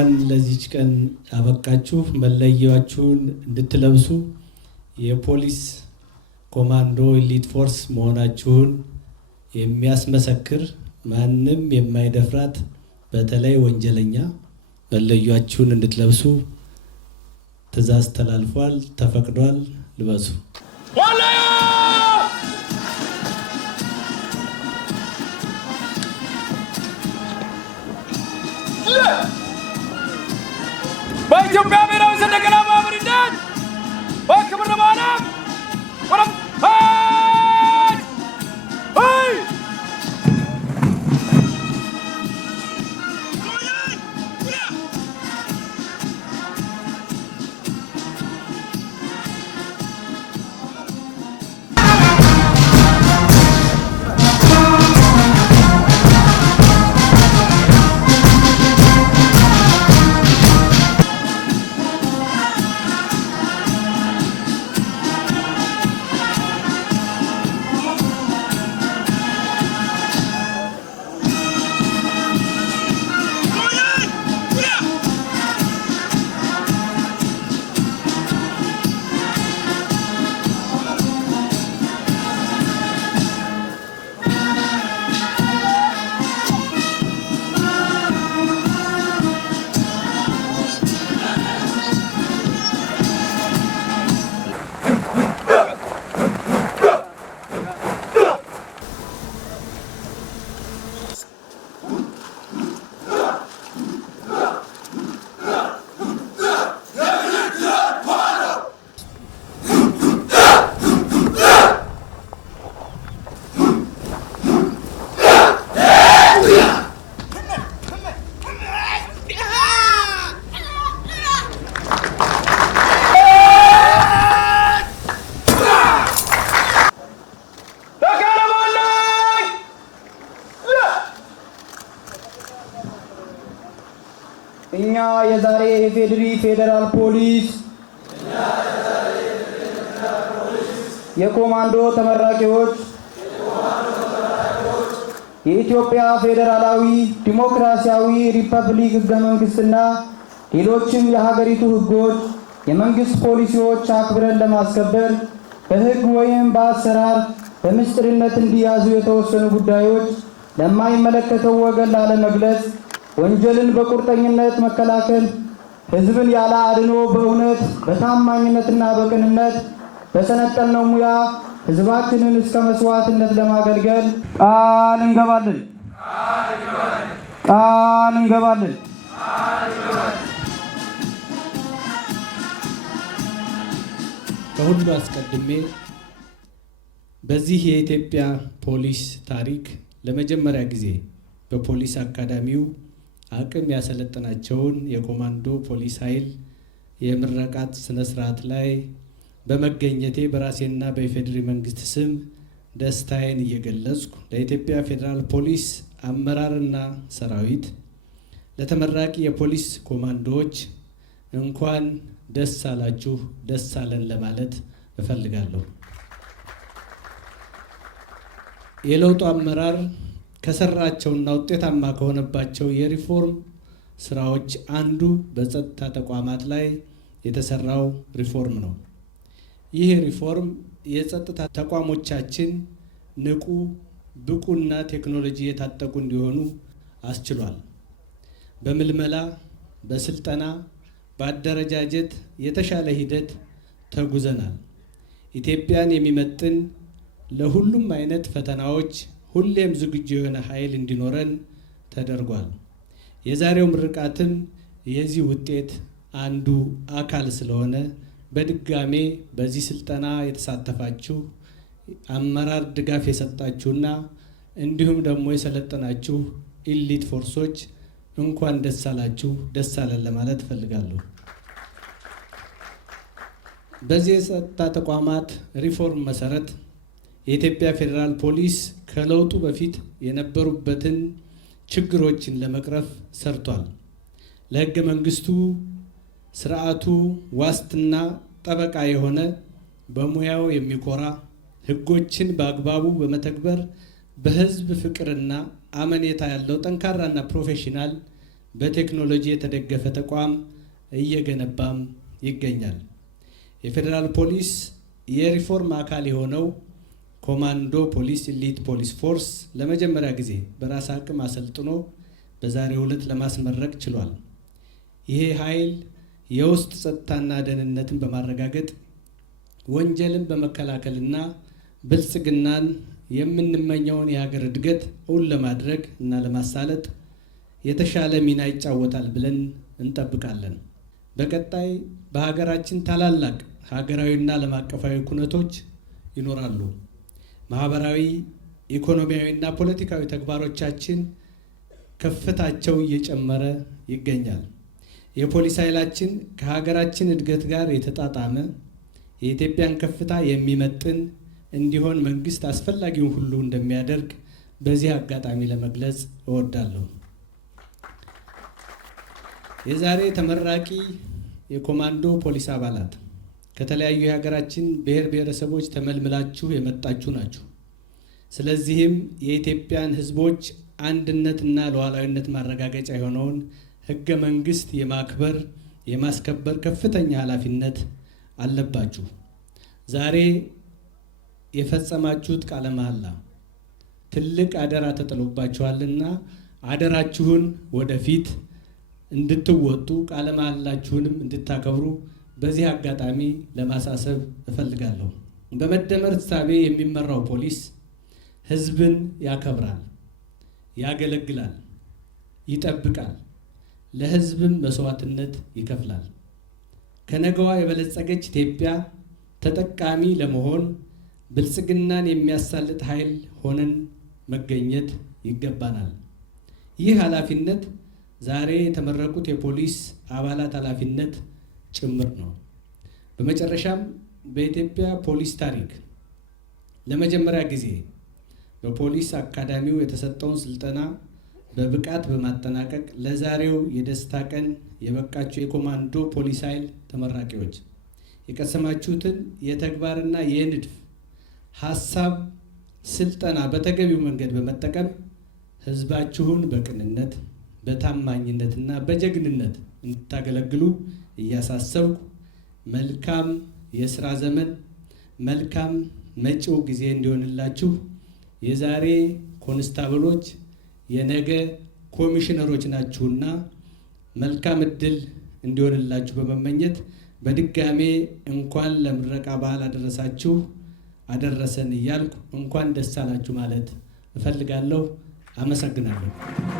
እንኳን ለዚች ቀን አበቃችሁ። መለያችሁን እንድትለብሱ የፖሊስ ኮማንዶ ኤሊት ፎርስ መሆናችሁን የሚያስመሰክር ማንም የማይደፍራት በተለይ ወንጀለኛ መለያችሁን እንድትለብሱ ትዕዛዝ ተላልፏል፣ ተፈቅዷል። ልበሱ። በኢትዮጵያ ብሔራዊ ሰንደቅ ዓላማ መሪነት በክብር ለማለም ወረም እኛ የዛሬ የፌዴሪ ፌዴራል ፖሊስ የኮማንዶ ተመራቂዎች የኢትዮጵያ ፌዴራላዊ ዲሞክራሲያዊ ሪፐብሊክ ሕገ መንግስትና ሌሎችም የሀገሪቱ ሕጎች የመንግስት ፖሊሲዎች አክብረን ለማስከበር በሕግ ወይም በአሰራር በምስጢርነት እንዲያዙ የተወሰኑ ጉዳዮች ለማይመለከተው ወገን ላለመግለጽ ወንጀልን በቁርጠኝነት መከላከል ህዝብን ያለ አድኖ በእውነት በታማኝነትና በቅንነት በሰነጠልነው ሙያ ህዝባችንን እስከ መስዋዕትነት ለማገልገል ቃል እንገባለን። ከሁሉ አስቀድሜ በዚህ የኢትዮጵያ ፖሊስ ታሪክ ለመጀመሪያ ጊዜ በፖሊስ አካዳሚው አቅም ያሰለጠናቸውን የኮማንዶ ፖሊስ ኃይል የምረቃት ስነ ስርዓት ላይ በመገኘቴ በራሴና በኢፌዴሪ መንግስት ስም ደስታዬን እየገለጽኩ ለኢትዮጵያ ፌዴራል ፖሊስ አመራርና ሰራዊት ለተመራቂ የፖሊስ ኮማንዶዎች እንኳን ደስ አላችሁ ደስ አለን ለማለት እፈልጋለሁ። የለውጡ አመራር ከሰራቸውና ውጤታማ ከሆነባቸው የሪፎርም ስራዎች አንዱ በጸጥታ ተቋማት ላይ የተሰራው ሪፎርም ነው። ይህ ሪፎርም የጸጥታ ተቋሞቻችን ንቁ፣ ብቁና ቴክኖሎጂ የታጠቁ እንዲሆኑ አስችሏል። በምልመላ፣ በስልጠና፣ በአደረጃጀት የተሻለ ሂደት ተጉዘናል። ኢትዮጵያን የሚመጥን ለሁሉም አይነት ፈተናዎች ሁሌም ዝግጁ የሆነ ኃይል እንዲኖረን ተደርጓል። የዛሬው ምርቃትም የዚህ ውጤት አንዱ አካል ስለሆነ በድጋሜ በዚህ ስልጠና የተሳተፋችሁ አመራር ድጋፍ የሰጣችሁና እንዲሁም ደግሞ የሰለጠናችሁ ኢሊት ፎርሶች እንኳን ደስ አላችሁ ደስ አለን ለማለት እፈልጋለሁ። በዚህ የጸጥታ ተቋማት ሪፎርም መሰረት የኢትዮጵያ ፌዴራል ፖሊስ ከለውጡ በፊት የነበሩበትን ችግሮችን ለመቅረፍ ሰርቷል። ለሕገ መንግስቱ ስርዓቱ ዋስትና ጠበቃ የሆነ በሙያው የሚኮራ ሕጎችን በአግባቡ በመተግበር በህዝብ ፍቅርና አመኔታ ያለው ጠንካራና ፕሮፌሽናል በቴክኖሎጂ የተደገፈ ተቋም እየገነባም ይገኛል። የፌዴራል ፖሊስ የሪፎርም አካል የሆነው ኮማንዶ ፖሊስ ኢሊት ፖሊስ ፎርስ ለመጀመሪያ ጊዜ በራስ አቅም አሰልጥኖ በዛሬው ዕለት ለማስመረቅ ችሏል። ይሄ ኃይል የውስጥ ጸጥታና ደህንነትን በማረጋገጥ ወንጀልን በመከላከልና ብልጽግናን የምንመኘውን የሀገር እድገት እውን ለማድረግ እና ለማሳለጥ የተሻለ ሚና ይጫወታል ብለን እንጠብቃለን። በቀጣይ በሀገራችን ታላላቅ ሀገራዊና ዓለም አቀፋዊ ኩነቶች ይኖራሉ። ማህበራዊ፣ ኢኮኖሚያዊና ፖለቲካዊ ተግባሮቻችን ከፍታቸው እየጨመረ ይገኛል። የፖሊስ ኃይላችን ከሀገራችን እድገት ጋር የተጣጣመ የኢትዮጵያን ከፍታ የሚመጥን እንዲሆን መንግስት አስፈላጊውን ሁሉ እንደሚያደርግ በዚህ አጋጣሚ ለመግለጽ እወዳለሁ። የዛሬ ተመራቂ የኮማንዶ ፖሊስ አባላት ከተለያዩ የሀገራችን ብሔር ብሔረሰቦች ተመልምላችሁ የመጣችሁ ናችሁ። ስለዚህም የኢትዮጵያን ሕዝቦች አንድነትና ሉዓላዊነት ማረጋገጫ የሆነውን ሕገ መንግስት የማክበር የማስከበር ከፍተኛ ኃላፊነት አለባችሁ። ዛሬ የፈጸማችሁት ቃለ መሐላ ትልቅ አደራ ተጥሎባችኋልና አደራችሁን ወደፊት እንድትወጡ ቃለ መሐላችሁንም እንድታከብሩ በዚህ አጋጣሚ ለማሳሰብ እፈልጋለሁ። በመደመር እሳቤ የሚመራው ፖሊስ ህዝብን ያከብራል፣ ያገለግላል፣ ይጠብቃል፣ ለህዝብም መስዋዕትነት ይከፍላል። ከነገዋ የበለጸገች ኢትዮጵያ ተጠቃሚ ለመሆን ብልጽግናን የሚያሳልጥ ኃይል ሆነን መገኘት ይገባናል። ይህ ኃላፊነት ዛሬ የተመረቁት የፖሊስ አባላት ኃላፊነት ጭምር ነው። በመጨረሻም በኢትዮጵያ ፖሊስ ታሪክ ለመጀመሪያ ጊዜ በፖሊስ አካዳሚው የተሰጠውን ስልጠና በብቃት በማጠናቀቅ ለዛሬው የደስታ ቀን የበቃችሁ የኮማንዶ ፖሊስ ኃይል ተመራቂዎች የቀሰማችሁትን የተግባርና የንድፍ ሀሳብ ስልጠና በተገቢው መንገድ በመጠቀም ህዝባችሁን በቅንነት በታማኝነትና በጀግንነት እንድታገለግሉ እያሳሰብኩ መልካም የስራ ዘመን መልካም መጪው ጊዜ እንዲሆንላችሁ የዛሬ ኮንስታብሎች የነገ ኮሚሽነሮች ናችሁና መልካም እድል እንዲሆንላችሁ በመመኘት በድጋሜ እንኳን ለምረቃ በዓል አደረሳችሁ አደረሰን እያልኩ እንኳን ደስ አላችሁ ማለት እፈልጋለሁ። አመሰግናለሁ።